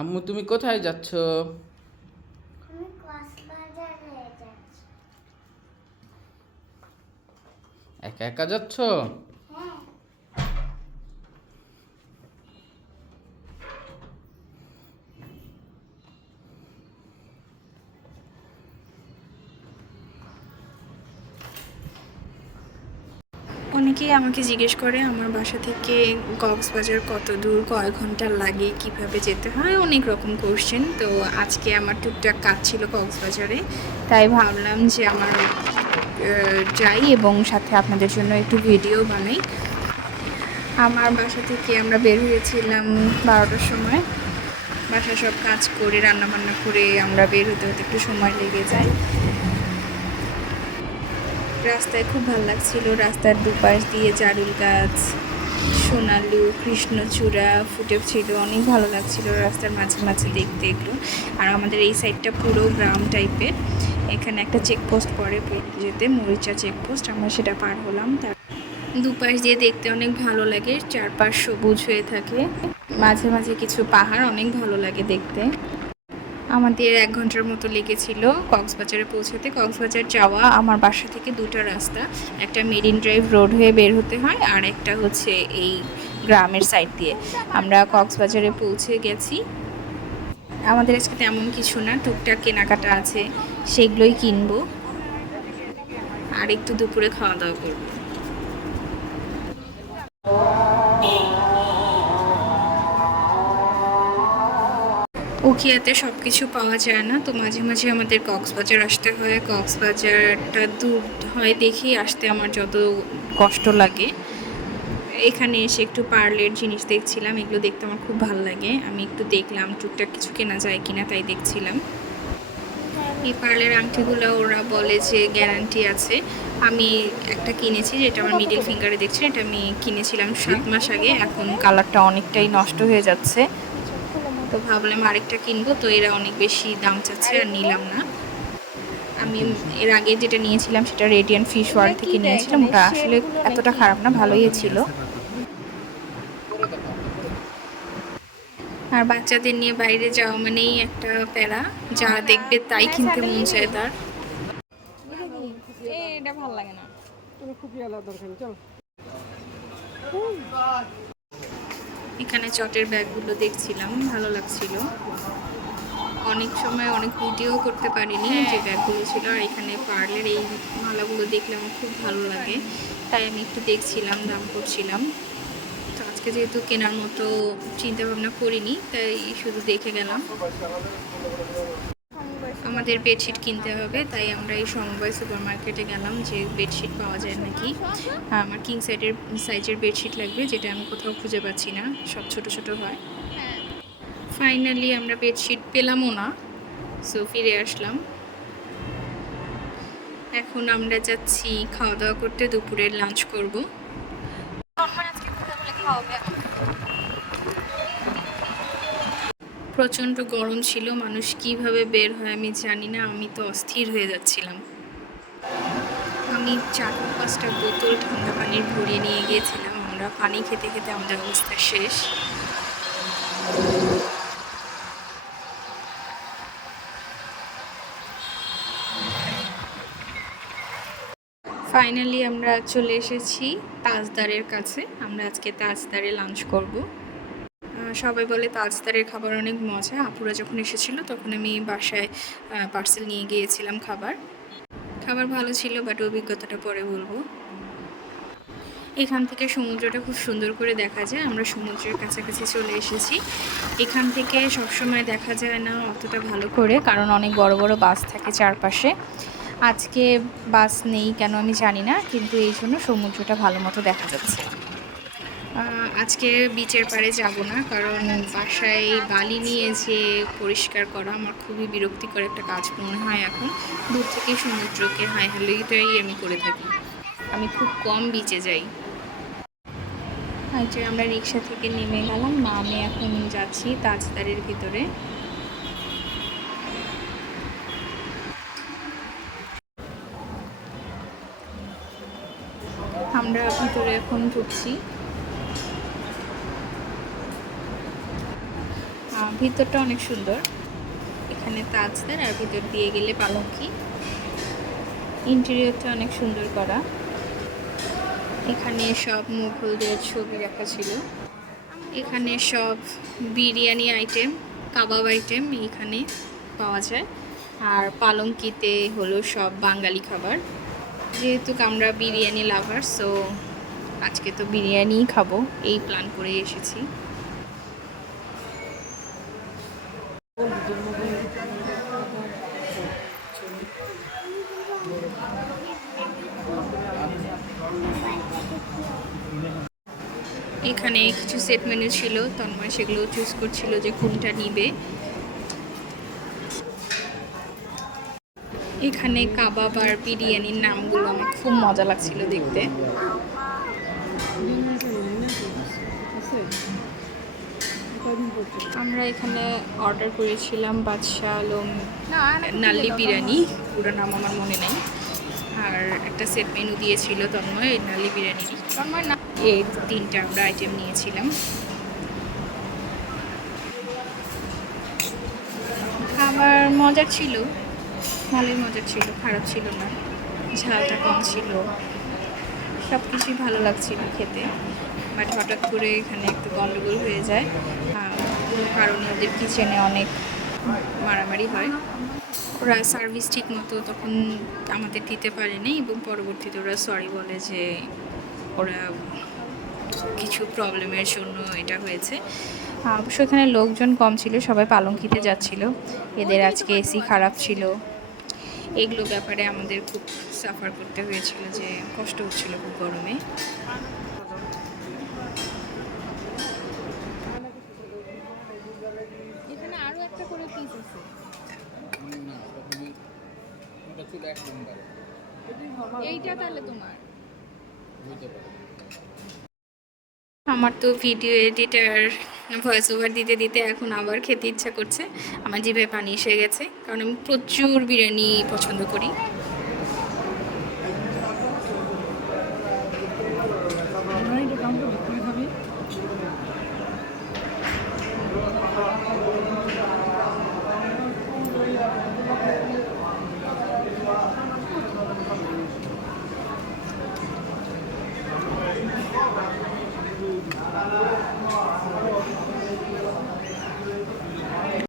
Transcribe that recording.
আম্মু তুমি কোথায় যাচ্ছ? আমি কক্সবাজারে যাচ্ছি। একা একা যাচ্ছ? হ্যাঁ। অনেকেই আমাকে জিজ্ঞেস করে আমার বাসা থেকে কক্সবাজার কত দূর, কয় ঘন্টা লাগে, কিভাবে যেতে হয়, অনেক রকম কোশ্চেন। তো আজকে আমার টুকটাক কাজ ছিল কক্সবাজারে, তাই ভাবলাম যে আমার যাই এবং সাথে আপনাদের জন্য একটু ভিডিও বানাই। আমার বাসা থেকে আমরা বের হয়েছিলাম 12টার সময়। বাসায় সব কাজ করে রান্নাবান্না করে আমরা বের হতে হতে একটু সময় লেগে যায়। রাস্তায় খুব ভালো লাগছিল, রাস্তার দুপাশ দিয়ে জারুল গাছ, সোনালু, কৃষ্ণচূড়া ফুটে ছিল, অনেক ভালো লাগছিল রাস্তার মাঝে মাঝে দেখতে এগুলো। আর আমাদের এই সাইডটা পুরো গ্রাম টাইপের। এখানে একটা চেকপোস্ট পড়ে যেতে, মরিচা চেকপোস্ট, আমরা সেটা পার হলাম। তার দুপাশ দিয়ে দেখতে অনেক ভালো লাগে, চারপাশ সবুজ হয়ে থাকে, মাঝে মাঝে কিছু পাহাড়, অনেক ভালো লাগে দেখতে। আমাদের 1 ঘন্টার মতো লেগেছিল কক্সবাজারে পৌঁছাতে। কক্সবাজার যাওয়া আমার বাসা থেকে দুটো রাস্তা, একটা মেরিন ড্রাইভ রোড হয়ে বের হতে হয়, আর একটা হচ্ছে এই গ্রামের সাইড দিয়ে। আমরা কক্সবাজারে পৌঁছে গেছি। আমাদের আজকে তেমন কিছু না, টুকটাক কেনাকাটা আছে, সেগুলোই কিনবো আর একটু দুপুরে খাওয়া দাওয়া করবো। উখিয়াতে সব কিছু পাওয়া যায় না, তো মাঝে মাঝে আমাদের কক্সবাজার আসতে হয়। কক্সবাজারটা দূর হয় দেখেই আসতে আমার যত কষ্ট লাগে। এখানে এসে একটু পার্লের জিনিস দেখছিলাম, এগুলো দেখতে আমার খুব ভালো লাগে। আমি একটু দেখলাম টুকটাক কিছু কেনা যায় কিনা, তাই দেখছিলাম। এই পার্লের আংটিগুলো ওরা বলে যে গ্যারান্টি আছে। আমি একটা কিনেছি, যেটা আমার মিডল ফিঙ্গারে দেখছি, এটা আমি কিনেছিলাম 7 মাস আগে। এখন কালারটা অনেকটাই নষ্ট হয়ে যাচ্ছে, তো ভাবলাম আরেকটা কিনবো। তো এরা অনেক বেশি দাম চাচ্ছে, আর নিলাম না। আমি এর আগে যেটা নিয়েছিলাম সেটা রেডিয়ান্ট ফিশ ওয়ার্ল্ড থেকে নিয়েছিলাম, ওটা আসলে এতটা খারাপ না, ভালোই ছিল। আর বাচ্চাদের নিয়ে বাইরে যাওয়া মানেই একটা প্যারা, যা দেখবে তাই কিনতে মন চায় তার। এটা ভালো লাগে না। এখানে চটের ব্যাগগুলো দেখছিলাম, ভালো লাগছিল। অনেক সময় অনেক ভিডিও করতে পারিনি যে ব্যাগগুলো ছিল। আর এখানে পার্লের এই মালাগুলো দেখলে আমার খুব ভালো লাগে, তাই আমি একটু দেখছিলাম, দাম করছিলাম। তো আজকে যেহেতু কেনার মতো চিন্তা ভাবনা করিনি, তাই শুধু দেখে গেলাম। আমাদের বেডশিট কিনতে হবে, তাই আমরা এই সমবায় সুপার মার্কেটে গেলাম যে বেডশিট পাওয়া যায় নাকি। আমার কিং সাইজের বেডশিট লাগবে, যেটা আমি কোথাও খুঁজে পাচ্ছি না, সব ছোট ছোট হয়। ফাইনালি আমরা বেডশিট পেলামও না, সো ফিরে আসলাম। এখন আমরা যাচ্ছি খাওয়া দাওয়া করতে, দুপুরের লাঞ্চ করব। প্রচণ্ড গরম ছিল, মানুষ কিভাবে বের হয় আমি জানি না, আমি তো অস্থির হয়ে যাচ্ছিলাম। আমি 4-5টা বোতল ঠান্ডা পানির ভরিয়ে নিয়ে গিয়েছিলাম। আমরা পানি খেতে খেতে আমাদের অবস্থা শেষ। ফাইনালি আমরা চলে এসেছি তাজদারের কাছে। আমরা আজকে তাজদারে লাঞ্চ করব। সবাই বলে তাজদারের খাবার অনেক মজা। আপুরা যখন এসেছিল তখন আমি বাসায় পার্সেল নিয়ে গিয়েছিলাম খাবার। খাবার ভালো ছিল, বাট অভিজ্ঞতাটা পরে বলবো। এখান থেকে সমুদ্রটা খুব সুন্দর করে দেখা যায়। আমরা সমুদ্রের কাছাকাছি চলে এসেছি। এখান থেকে সবসময় দেখা যায় না অতটা ভালো করে, কারণ অনেক বড় বড় বাস থাকে চারপাশে। আজকে বাস নেই কেন আমি জানি না, কিন্তু এই জন্য সমুদ্রটা ভালো মতো দেখা যাচ্ছে। আজকে বিচের পাড়ে যাব না, কারণ বাসায় বালি নিয়ে যে পরিষ্কার করা আমার খুবই বিরক্তিকর একটা কাজ মনে হয়। এখন দূর থেকে সমুদ্রকে হাই হ্যালোটাই আমি করে থাকি, আমি খুব কম বিচে যাই। যে আমরা রিক্সা থেকে নেমে গেলাম, নামে এখন যাচ্ছি তাজদারের ভিতরে। আমরা ভিতরে এখন ঢুকছি। ভিতরটা অনেক সুন্দর। এখানে তাজদার আর ভিতর দিয়ে গেলে পালঙ্কি। ইন্টেরিয়রটা অনেক সুন্দর করা। এখানে সব মুঘলদের ছবি রাখা ছিল। এখানে সব বিরিয়ানি আইটেম, কাবাব আইটেম এখানে পাওয়া যায়। আর পালঙ্কিতে হলো সব বাঙালি খাবার। যেহেতু আমরা বিরিয়ানি লাভার, সো আজকে তো বিরিয়ানিই খাবো, এই প্ল্যান করে এসেছি। এখানে কিছু সেট মেনু ছিল, তন্ময় সেগুলো চুজ করছিল যে কোনটা নিবে। এখানে কাবাব আর বিরিয়ানির নামগুলো আমার খুব মজা লাগছিল দেখতে। আমরা এখানে অর্ডার করেছিলাম বাদশাহ আলম নাল্লি বিরিয়ানি, পুরো নাম আমার মনে নেই। আর একটা সেট মেনু দিয়েছিল তন্ময় এই নাল্লি বিরিয়ানি। তন্ময় না, এই 3টা আমরা আইটেম নিয়েছিলাম। খাবার মজার ছিল, ভালোই মজা ছিল, খারাপ ছিল না। ঝালটা কম ছিল, সব কিছুই ভালো লাগছিল খেতে। বাট হঠাৎ করে এখানে একটু গন্ডগোল হয়ে যায়, কোনো কারণে ওদের কিচেনে অনেক মারামারি হয়। ওরা সার্ভিস ঠিক মতো তখন আমাদের দিতে পারেনি এবং পরবর্তীতে ওরা সরি বলে যে ওরা কিছু প্রবলেমের জন্য এটা হয়েছে। অবশ্য এখানে লোকজন কম ছিল, সবাই পালঙ্কিতে যাচ্ছিল। এদের আজকে এসি খারাপ ছিল, এগুলো ব্যাপারে আমাদের খুব সাফার করতে হয়েছিল, যে কষ্ট হচ্ছিল খুব গরমে। এখানে আরো একটা করে পিস আছে। এইটা তাহলে তোমার। আমার তো ভিডিও এডিটার ভয়েস ওভার দিতে দিতে এখন আবার খেতে ইচ্ছা করছে। আমার জিভে পানি এসে গেছে, কারণ আমি প্রচুর বিরিয়ানি পছন্দ করি।